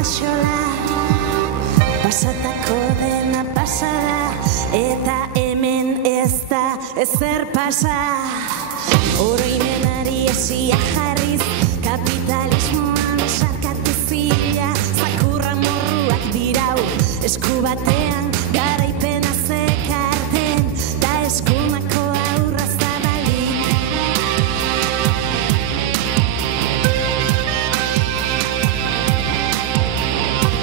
axola. Pasatako dena pasada, eta hemen ez da ezer pasa. Oroimenari esia jarriz, kapitalismoan sarkatu zila. Zakurra morruak dirau, esku batean garaipena zekarten, da eskumako aurra zabalik.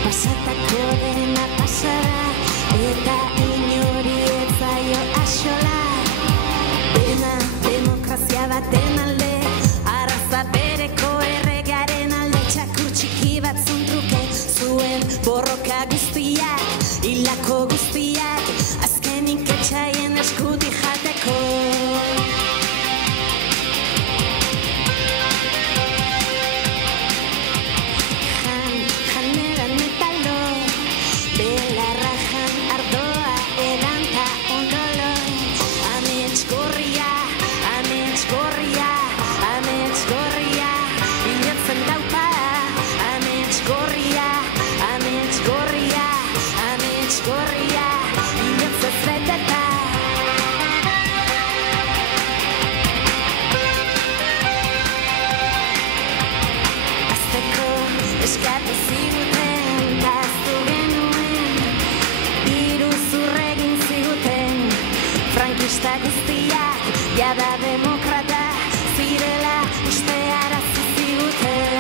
Pasatako dena pasada, eta inori ez zaio axola. Dena demokrazia baten alde, arraza bereko erregaren alde, txakur txiki bat zuntruke zuen borroka guztiak, hilako guztiak, azkenik etxaien eskuti jateko. Janeran metalo, belarra jan ardoa, edanta ondolo. Amets gorria, amets gorria, amets gorria, bilatzen daupa. Amets gorria, amets gorria, amets gorria, bilatzen zeteta. Azteko eskatu ziguten, gaztu genuen, iruzur egin ziguten. Frankista guztiak, jada demokrata, zirela uste arazi ziguten.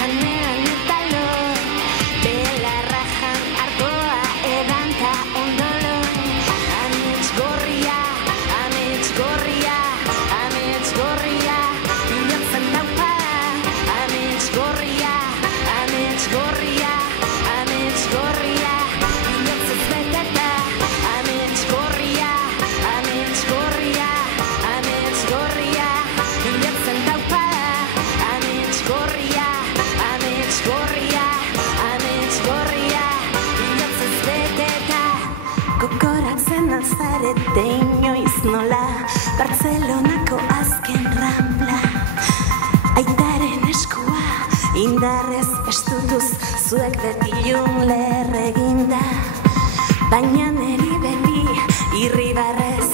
Janeran metalo, belarra jan ardoa, edanta ondolo. Amets gorria, amets gorria, amets gorria, bilatzen daupa. Amets gorria, amets gorria, amets gorria, bilatzen zeteta. Amets gorria, amets gorria, amets gorria, bilatzen daupa. Amets gorria, amets gorria, amets gorria, bilatzen zeteta. Gogoratzen alzarete inoiz nola, Bartzelonako azken rambla. Aitaren eskua, indarrez estutuz, zuek beti ilun lerreginda. Baina neri beti irribarrez,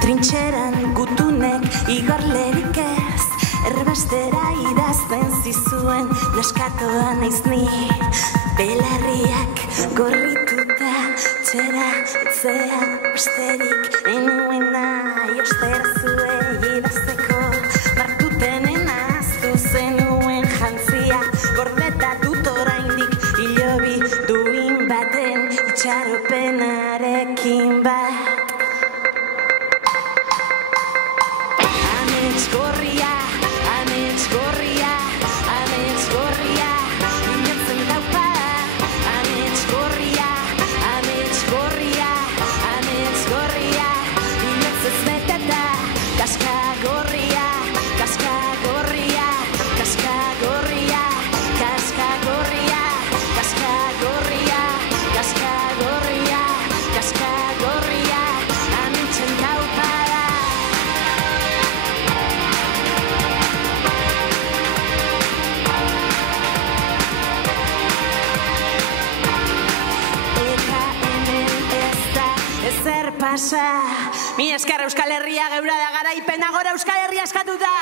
trintxeran gutunek igorlerik ez. Erbestera idazten zizuen, neskatoa naiz ni. Belarriak gorrituta, txera etzean besterik enuen nahi. Ostera zuei idazteko, martutenen ahaztu zenuen jantzia. Gordeta dut oraindik hilobi duin baten itxaropenarekin bat. Amets gorria, amets gorria, amets gorria, bilatzen daupa. Amets gorria, amets gorria, amets gorria, bilatzen zeteta. Kaska gorria, kaska gorria, kaska gorria, kaska gorria, kaska gorria, kaska gorria, kaska gorria, ametsen daupa. Eta hemen ez da ezer pasa. Mi esker Euskal Herria geura da garaipena, gora Euskal Herria eskatuta!